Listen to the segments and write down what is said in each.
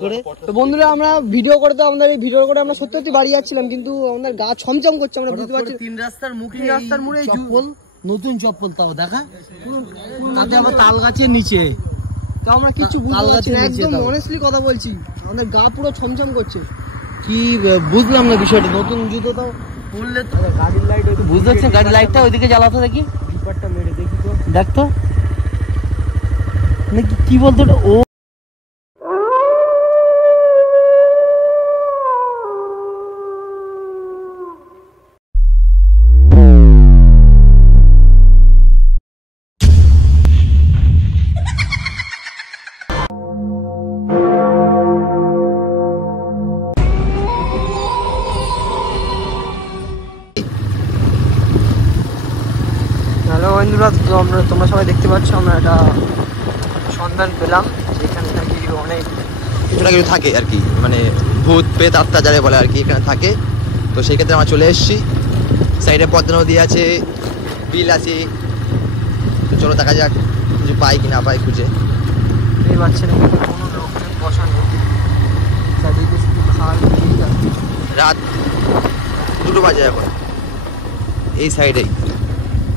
তো বন্ধুরা আমরা ভিডিও করে তো আমাদের এই ভিডিও করে আমরা সত্যি সত্যি বাড়ি যাচ্ছিলাম, কিন্তু আমাদের গা ছমছম করছে, আমরা বুঝতে পারছি। তিন রাস্তার মোড়ে চপ্পল, নতুন চপ্পল, তাও দেখা তাতে আবার তাল গাছের নিচে, তো আমরা কিছু বুঝতে পারছি না, একদম অনেস্টলি কথা বলছি, আমাদের গা পুরো ছমছম করছে। কি বুঝলাম না বিষয়টা। নতুন জুতো তাও পরলে তো গাড়ির লাইট, বুঝতে পারছেন? গাড়ির লাইটটা ওইদিকে জ্বালাতে দেখি, বিপারটা মেরে দেখি তো, দেখ তো কি বলতো ও। হ্যালো বন্ধুরা, তোমরা সবাই দেখতে পাচ্ছ আমরা একটা সন্ধান পেলাম, যেখানে নাকি অনেক কিছু থাকে আর কি, মানে ভূত পেত আত্মা যারা বলে আর কি এখানে থাকে। তো সেই ক্ষেত্রে আমরা চলে এসেছি। সাইডে পদ্মা নদী আছে, বিল আছে। তো চলো দেখা যাক কিছু পাই কি না পাই খুঁজে। এই পাচ্ছে নাকি কোনো লোকজন বসা নেই, চারিদিকে শুধু খাল। রাত 2টো বাজে এখন এই সাইডেই।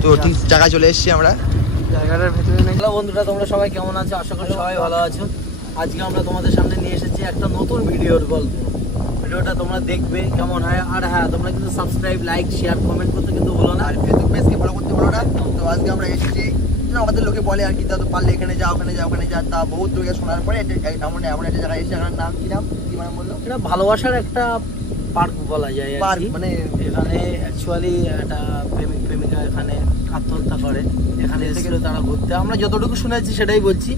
তো ঠিক জায়গায় চলে এসেছি আমরা, জায়গাটার ভেতরে নেই। হ্যালো বন্ধুরা, তোমরা সবাই কেমন আছো? আশা করি সবাই ভালো আছো। আজকে আমরা তোমাদের সামনে নিয়ে এসেছি একটা নতুন ভিডিওর গল্প। ভিডিওটা তোমরা দেখবে কেমন হয়। আর হ্যাঁ, তোমরা কিন্তু সাবস্ক্রাইব, লাইক, শেয়ার, কমেন্ট করতে কিন্তু ভুলো না। আর ফেসবুক পেজকে ফলো করতে পারো না। তো আজকে আমরা এসেছি, আমাদের লোকে বলে আর কি, তা তো পারলে এখানে যাও ওখানে যাও ওখানে যা, তা বহুত দূরে শোনার পরে এমন একটা জায়গায় এসে এখানে নাম কি নাম কি মানে বললো, এটা ভালোবাসার একটা পার্ক বলা যায় আর পার্ক। কি। মানে এখানে অ্যাকচুয়ালি একটা প্রেমিক প্রেমিকা এখানে আত্মহত্যা করে। এখানে এসেছিল তারা ঘুরতে, আমরা যতটুকু শুনেছি সেটাই বলছি,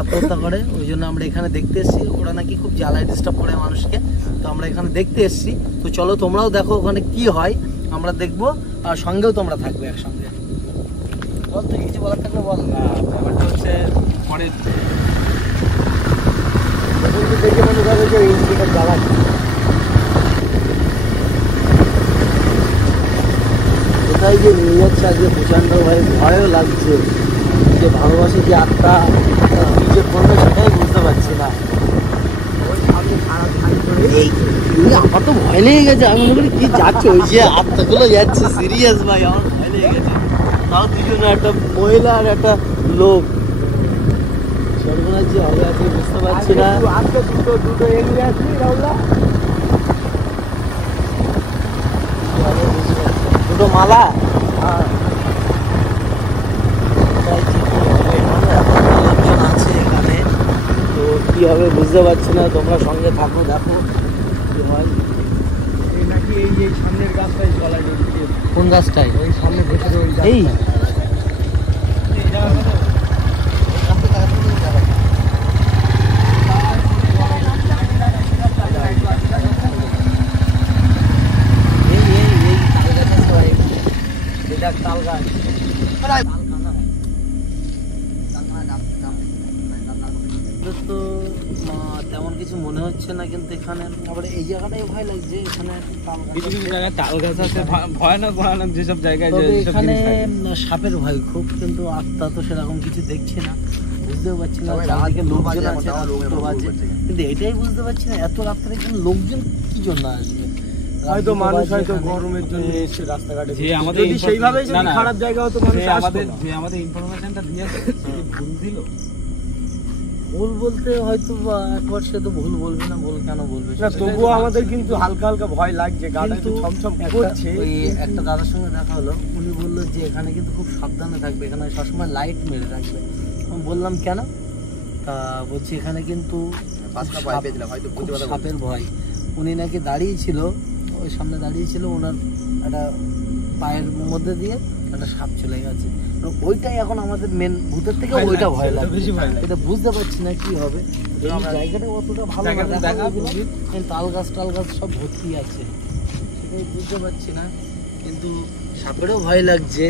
আত্মহত্যা করে। ওই জন্য আমরা এখানে দেখতে এসেছি। ওরা নাকি খুব জ্বালায় ডিস্টার্ব করে মানুষকে, তো আমরা এখানে দেখতে এসেছি। তো চলো তোমরাও দেখো ওখানে কি হয়, আমরা দেখবো, আর সঙ্গেও তোমরা থাকবে একসঙ্গে। বল, তুই কিছু বলার থাকলে বল। ব্যাপারটা হচ্ছে পরে দেখে মনে করবে যে ইন্ডিকেটার জ্বালাচ্ছে। কোথায় যে নিয়ে যাচ্ছে আজকে প্রচণ্ড ভয়ও লাগছে, যে ভালোবাসে যে আত্মা কি যে করবে সেটাই বুঝতে পারছি না। আমার তো ভয় লেগে গেছে, আমি মনে করি কি যাচ্ছে, ওই যে আত্মাগুলো যাচ্ছে, সিরিয়াস ভাই আমার ভয় লেগে গেছে। তাও দুজনে, একটা মহিলা আর একটা লোক, সর্বনাশ যে হবে আজকে বুঝতে পারছি না। দুটো এগিয়ে আসবি রাহুল্লা, দুটো মালা। লোকজন আছে এখানে, তো কি হবে বুঝতে পারছি না। তোমরা সঙ্গে থাকো, দেখো কি হয়। নাকি এই যে সামনের গাছটাই চলা যায়। কোন গাছটাই? ওই সামনে ভেতরে ওই এই তাল গাছ। তো তেমন কিছু মনে হচ্ছে না, কিন্তু এখানে আবার এই জায়গাটাই ভয় লাগছে। এখানে কিছু কিছু জায়গায় তাল গাছ আছে, ভয়ানক ভয়ানক যেসব জায়গায়, এখানে সাপের ভয় খুব, কিন্তু আত্মা তো সেরকম কিছু দেখছি না, বুঝতেও পারছি না। চারদিকে লোকজন আছে, কিন্তু এটাই বুঝতে পারছি না এত রাত্রে এখানে লোকজন কি জন্য আসবে। হয়তো মানুষ হয়তো গরমের জন্য এসে রাস্তাঘাটে, যে আমাদের সেইভাবে খারাপ জায়গা হতো, মানুষ আমাদের যে আমাদের ইনফরমেশনটা দিয়েছে ভুল দিল। ভুল বলতে হয়তো একবার সে তো ভুল বলবে না, ভুল কেন বলবে না, তবুও আমাদের কিন্তু হালকা হালকা ভয় লাগছে, গাটা একটু ছমছম করছে। ওই একটা দাদার সঙ্গে দেখা হলো, উনি বললো যে এখানে কিন্তু খুব সাবধানে থাকবে, এখানে সবসময় লাইট মেরে রাখবে। আমি বললাম কেন? তা বলছি এখানে কিন্তু সাপের ভয়। উনি নাকি দাঁড়িয়ে ছিল, ওই সামনে দাঁড়িয়ে ছিল, ওনার একটা পায়ের মধ্যে দিয়ে একটা সাপ চলে গেছে। ওইটাই এখন আমাদের মেন, ভূতের থেকে ওইটা ভয় লাগে, এটা বুঝতে পারছি না কি হবে। জায়গাটা অতটা ভালো না, তাল গাছ সব ভর্তি আছে, সেটাই বুঝতে পারছি না, কিন্তু সাপেরও ভয় লাগছে।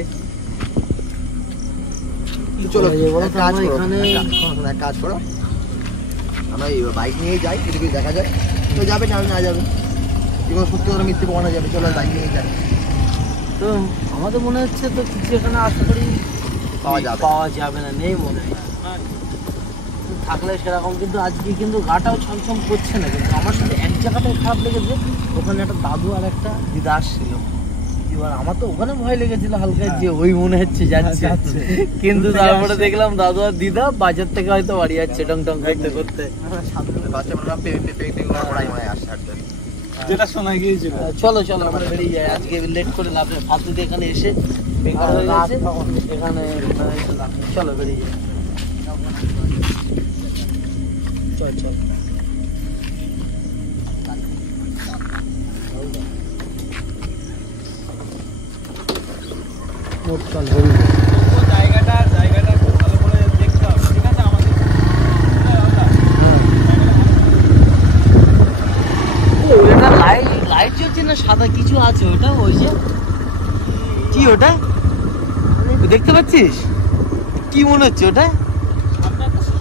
চলো এখানে এক কাজ করো, আমরা বাইক নিয়ে যাই, এদিকে দেখা যায় তো যাবে না না যাবে, এবার সত্যি করে মিথ্যে প্রমাণা যাবে। চলো বাইক নিয়ে যাই। তো আমাদের মনে হচ্ছে তো কিছু এখানে আশা করি পাওয়া যাবে না, নেই মনে হয়। থাকলে সেরকম, কিন্তু আজকে কিন্তু গাটাও ছমছম করছে না। কিন্তু আমার সাথে এক জায়গাটায় খারাপ লেগেছে, ওখানে একটা দাদু আর একটা দিদা আসছিল। এবার আমার তো ওখানে ভয় লেগেছিল হালকা, যে ওই মনে হচ্ছে যাচ্ছে, কিন্তু তারপরে দেখলাম দাদু আর দিদা বাজার থেকে হয়তো বাড়ি যাচ্ছে টং টং করতে করতে। যেটা শোনা গিয়েছিল। চলো চলো আমরা বেরিয়ে যাই, আজকে লেট করে লাভ নেই, ফালতু দিয়ে এখানে এসে বেকার হয়ে গেছে এখানে। চলো বেরিয়ে যাই, চল চল। চল জায়গাটা খুব ভালো করে দেখতে হবে, ঠিক আছে? আমাদের ওটা লাইট জ্বলছে না, সাদা কিছু আছে ওটা, ওই যে কি ওটা দেখতে পাচ্ছিস? কি মনে হচ্ছে ওটা?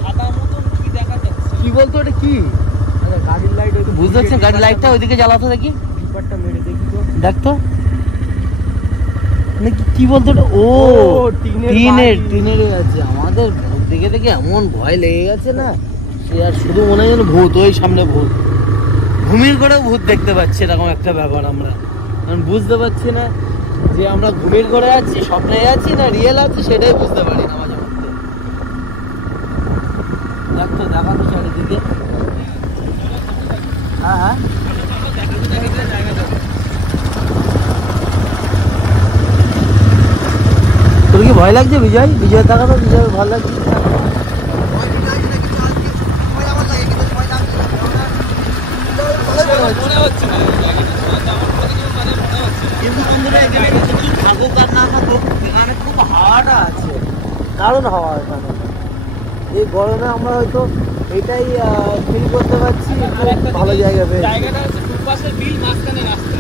সাদা মতন কি দেখা যাচ্ছে? কি বলতো ওটা কি? গাড়ির লাইট, বুঝতে পারছেন? গাড়ির লাইটটা ওইদিকে জ্বালাতে দেখি, ব্যাপারটা মেরে দেখি তো। দেখ তো কি বলতো ওটা? ও টিনের আছে। আমাদের ভূত দেখে দেখে এমন ভয় লেগে গেছে না, সে আর শুধু মনে হয় যেন ভূত, ওই সামনে ভূত, ঘুমির করে ভূত দেখতে পাচ্ছি, এরকম একটা ব্যাপার। আমরা বুঝতে পারছি না যে আমরা ঘুমির করে আছি, স্বপ্নে আছি না রিয়েল আছি, সেটাই বুঝতে পারি না মাঝে মধ্যে। দেখ তো, দেখা তো চারিদিকে। হ্যাঁ তোর কি ভয় লাগছে বিজয়? বিজয় দেখা তো, বিজয় ভয় লাগছে। দারুণ হাওয়া এখানে, এই গরমে আমরা হয়তো এটাই ফিল করতে পারছি। ভালো জায়গা পেয়েছি। জায়গাটা হচ্ছে দুপাশে বিল, মাঝখানে রাস্তা,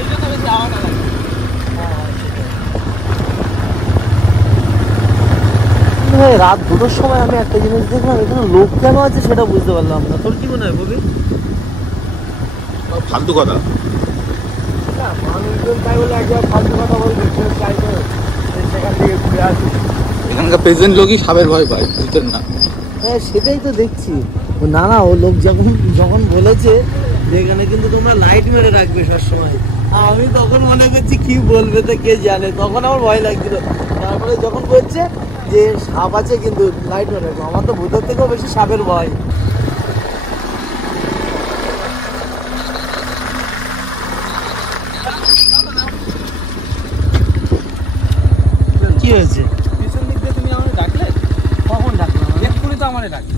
এই জন্য বেশি হাওয়াটা লাগে। রাত 2টোর সময় আমি একটা জিনিস দেখলাম, এখানে লোক কেন আছে সেটা বুঝতে পারলাম না। তোর কি মনে হয় ববি? ফালতু কথা। মানুষজন তাই বলে একবার ফালতু কথা বলবে, চাই তো সেখান থেকে ঘুরে আসি। এখানকার প্রেজেন্ট লোকই সাপের ভয় পায়, বুঝতেন না? হ্যাঁ সেটাই তো দেখছি। না না, ও লোক যখন বলেছে যে এখানে কিন্তু তোমরা লাইট মেরে রাখবে সবসময়, আমি তখন মনে করছি কি বলবে তো কে জানে, তখন আমার ভয় লাগছিল। তারপরে যখন বলছে যে সাপ আছে কিন্তু লাইট মেরে রাখবো, আমার তো ভূতের থেকেও বেশি সাপের ভয়। কি হয়েছে? পিছন দিক দিয়ে তুমি আমাকে ডাকলে? কখন ডাকলাম? এক্ষুনি তো আমারে ডাকলে।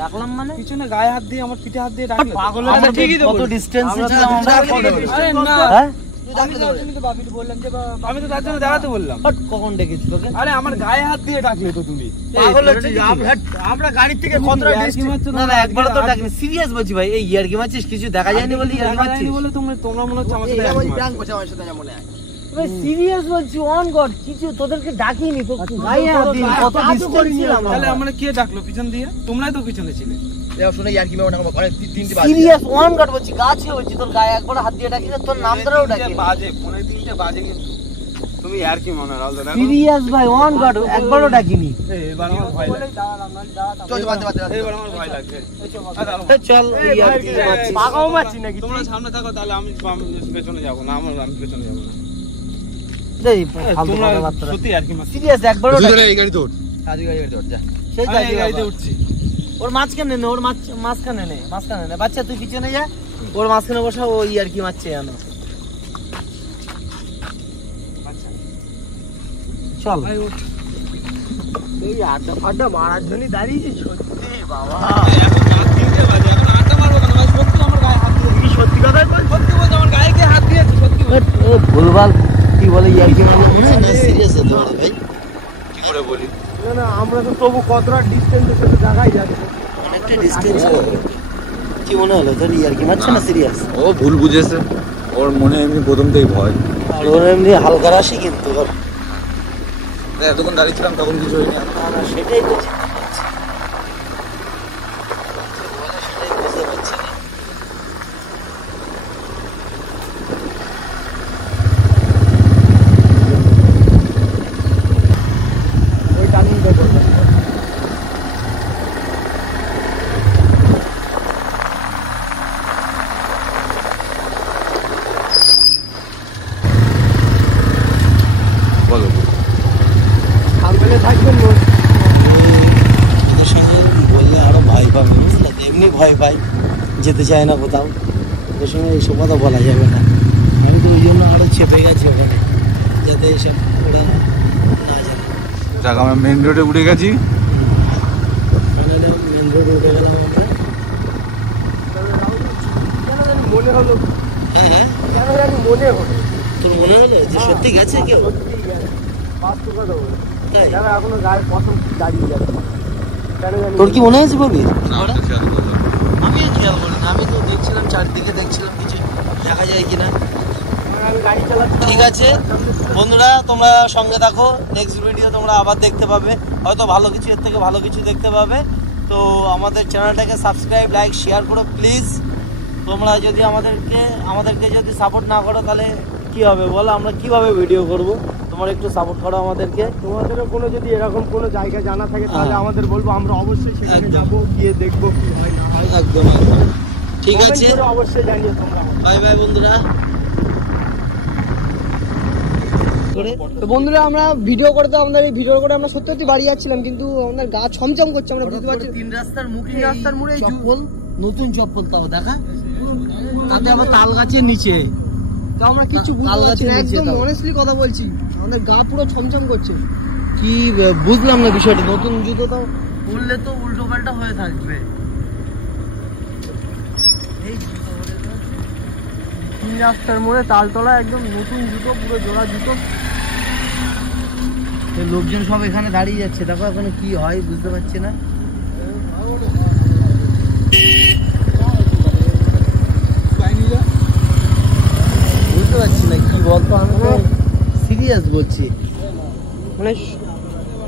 ডাকলাম মানে? পিছনে গায়ে হাত দিয়ে, আমার পিঠে হাত দিয়ে ডাকলে। পাগলের আমরা মতো ঠিকই তো কত বলছি। ডিসটেন্সে ছিলাম আমরা? আরে না, হ্যাঁ আমি তো বাপিকে বললাম যে আমি তো তার জন্য দাঁড়াতে বললাম। বাট কখন ডেকেছি তোকে? আরে আমার গায়ে হাত দিয়ে ডাকলে তো তুমি। পাগল হচ্ছে কি? আমরা গাড়ির থেকে কতটা ডিস্টেন্স? না না, একবার তো ডাকিনি, সিরিয়াস বলছি ভাই। এই ইয়ার্কি মারছিস? কিছু দেখা যায়নি বলি ইয়ার্কি মারছিস? বলে তোমরা মনে হচ্ছে আমার সাথে ভাই সিরিয়াস বলছি, অন গড, কিছু তোদেরকে ডাকিনি তো, গায়ে হাত দিন, কত ডিসটেন্স ছিলাম। তাহলে আমরা কে ডাকলো পিছন দিয়ে? তোমরাই তো পিছনে ছিলে। সিরিয়াস অন গড বলছি, গাছে বলছি, তোর গায়ে একবার হাত দিয়ে ডাকি না, তোর নাম ধরেও ডাকি না। বাজে 3:45 বাজে, কিন্তু তুমি আর কি মনে রাখো? দেখো সিরিয়াস ভাই, অন গড একবারও ডাকিনি। এবার আমার ভয় লাগছে। এবার আমার ভয় লাগছে। চল ইয়ার্কি মারছিস, পাকাও মারছি নাকি? তোমরা সামনে থাকো, তাহলে আমি পেছনে যাব না। আমি পেছনে যাব না। এই ফালতু তোমরা কথাবার্তা। সত্যি আর কি মারছি। সিরিয়াস একবারও ডাকিনি। এই গাড়ি তোর, সেই আমি গাড়িতে উঠছি। ওর মাঝখানে নে, ওর মাঝখানে নে, মাঝখানে নে। বাচ্চা তুই পিছনে যা, ওর মাঝখানে বসা, ও ইয়ার্কি মারছে জানো। চল এই আড্ডা মারার জন্য দাঁড়িয়েছি। সত্যি বাবা, এখন রাত 3টে বাজে, এখন আড্ডা মারবো কেন ভাই? সত্যি আমার গায়ে হাত দিয়ে কি সত্যি কথাই বল? সত্যি বলছি, আমার গায়ে কে হাত দিয়েছে? সত্যি বলছি। ও ভুলভাল কি বলে ইয়ার্কি মারলে সিরিয়াস হতে পারে ভাই। কি করে বলি? না আমরা তো তবু কতটা ডিস্টেন্সের সাথে দেখাই যাচ্ছে। অনেকটা ডিসটেন্স। কি মনে হলো তোর, ইয়ার্কি মারছে না সিরিয়াস? ও ভুল বুঝেছে, ওর মনে এমনি প্রথম থেকেই ভয়। আর ওর এমনি হালকা রাশি, কিন্তু ওর এতক্ষণ দাঁড়িয়েছিলাম তখন কিছু হয়নি। না সেটাই তো চিন্তা করছি। সেটাই বুঝতে পারছি না। ওই টার্নিংটা করবে। ভয় পায়, যেতে চায় না কোথাও, ওর সঙ্গে এইসব কথা বলা যাবে না। আমি তো ওই জন্য আরও চেপে গেছি ওখানে, যাতে এইসব ওরা না জানে। দেখ আমরা মেন রোডে উঠে গেছি, মেন রোডে উঠে গেলাম আমরা। মনে হলো হ্যাঁ হ্যাঁ, কেন জানি মনে হলো, তোর মনে হলো যে সত্যি গেছে কেউ? বাস্তব কথা বলে তাই? যারা এখনো গায়ের প্রথম দাঁড়িয়ে যাবে, কেন জানি তোর কি মনে হয়েছে ববি? না খেয়াল করলাম আমি খেয়াল করি না, আমি তো দেখছিলাম চারদিকে, দেখছিলাম কিছু দেখা যায় কিনা। আমি গাড়ি চালাচ্ছি। ঠিক আছে বন্ধুরা, তোমরা সঙ্গে থাকো, নেক্সট ভিডিও তোমরা আবার দেখতে পাবে, হয়তো ভালো কিছু, এর থেকে ভালো কিছু দেখতে পাবে। তো আমাদের চ্যানেলটাকে সাবস্ক্রাইব, লাইক, শেয়ার করো প্লিজ। তোমরা যদি আমাদেরকে যদি সাপোর্ট না করো তাহলে কি হবে বলো, আমরা কিভাবে ভিডিও করব? তোমরা একটু সাপোর্ট করো আমাদেরকে। তোমাদেরও কোনো যদি এরকম কোনো জায়গা জানা থাকে তাহলে হ্যাঁ। আমাদের বলবো, আমরা অবশ্যই সেখানে একদম। যাবো, গিয়ে দেখবো কি হয় না হয়। একদম একদম ঠিক Comment আছে, করে অবশ্যই জানিয়ে তোমরা। বাই বাই বন্ধুরা। তো বন্ধুরা আমরা ভিডিও করে, তো আমাদের এই ভিডিও করে আমরা সত্যি সত্যি বাড়ি যাচ্ছিলাম, কিন্তু আমাদের গা ছমছম করছে, আমরা বুঝতে পারছি। তিন রাস্তার মুখে, তিন রাস্তার মোড়ে এই চপ্পল, নতুন চপ্পল তাও দেখা, তাতে আবার তাল গাছের নিচে। তো আমরা কিছু বুঝতে তাল পারছি না, গাছের নিচে একদম তাও। অনেস্টলি কথা বলছি, আমাদের গা পুরো ছমছম করছে। কি বুঝলাম না বিষয়টা, নতুন জুতো তাও উঠলে তো উল্টো পাল্টা হয়ে থাকবে। এই তিন রাস্তার মোড়ে তালতলা, একদম নতুন জুতো, পুরো জোড়া জুতো। এই লোকজন সব এখানে দাঁড়িয়ে যাচ্ছে, দেখো এখনো কি হয় বুঝতে পারছি না। বুঝতে পারছি না কি বলতো, আমি তো সিরিয়াস বলছি। মানে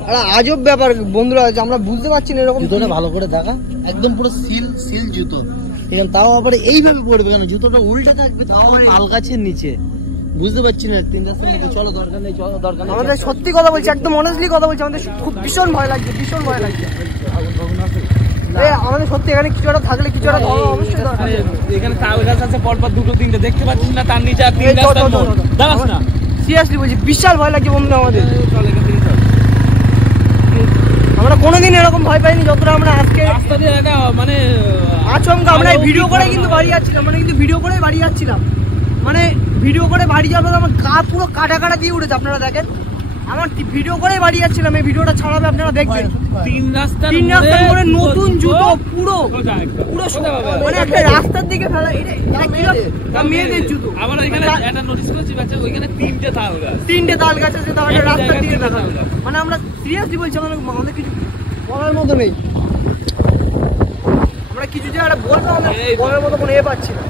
একটা আজব ব্যাপার বন্ধুরা, যে আমরা বুঝতে পারছি না এরকম। জুতোটা ভালো করে দেখা, একদম পুরো সিল জুতো, এখানে তাও আবার এইভাবে পড়বে কেন? জুতোটা উল্টে থাকবে, তাও তাল গাছের নিচে। বুঝতে পারছি না, তিন রাস্তার মধ্যে চলো, দরকার নেই, চলো, দরকার নেই। আমাদের সত্যি কথা বলছি, একদম অনেস্টলি কথা বলছি, আমাদের খুব ভীষণ ভয় লাগছে, ভীষণ ভয় লাগছে। আমাদের সত্যি এখানে কিছু একটা থাকলে, কিছু একটা অবশ্যই দরকার। এখানে তাল গাছ আছে পরপর দুটো তিনটে, দেখতে পাচ্ছিস না? তার নিচে আর তিন এই তো, রাস্তার তো, তো, মোড়। তো, তো। দাঁড়াস না। সিরিয়াসলি বলছি, বিশাল ভয় লাগছে বন্ধু আমাদের। চল এখান থেকে চল। আমরা কোনোদিন এরকম ভয় পাইনি যতটা আমরা আজকে রাস্তা দিয়ে একটা মানে আচমকা। আমরা ভিডিও করে কিন্তু বাড়ি যাচ্ছিলাম, মানে কিন্তু ভিডিও করে বাড়ি যাচ্ছিলাম, মানে ভিডিও করে বাড়ি যাবো, আমার গা পুরো কাটা কাটা দিয়ে উঠেছে। আপনারা দেখেন, আমার ভিডিও করে বাড়ি যাচ্ছিলাম, এই ভিডিওটা ছাড়াবে, আপনারা দেখবেন। তিন রাস্তার মোড়ে নতুন জুতো, পুরো পুরো সোজা ভাবে। মানে একটা রাস্তার দিকে ফেলা। এটা মেয়েদের জুতো। আবার এখানে একটা নোটিশ করেছি বাচ্চা, ওইখানে তিনটে তাল গাছ। তিনটে তাল গাছ আছে, তাও একটা রাস্তার দিকে ফেলা। মানে আমরা সিরিয়াসলি বলছি, আমাদের কিছু বলার মতো নেই, আমরা কিছু যে একটা বলবো, আমরা বলার মতো কোনো পাচ্ছি না।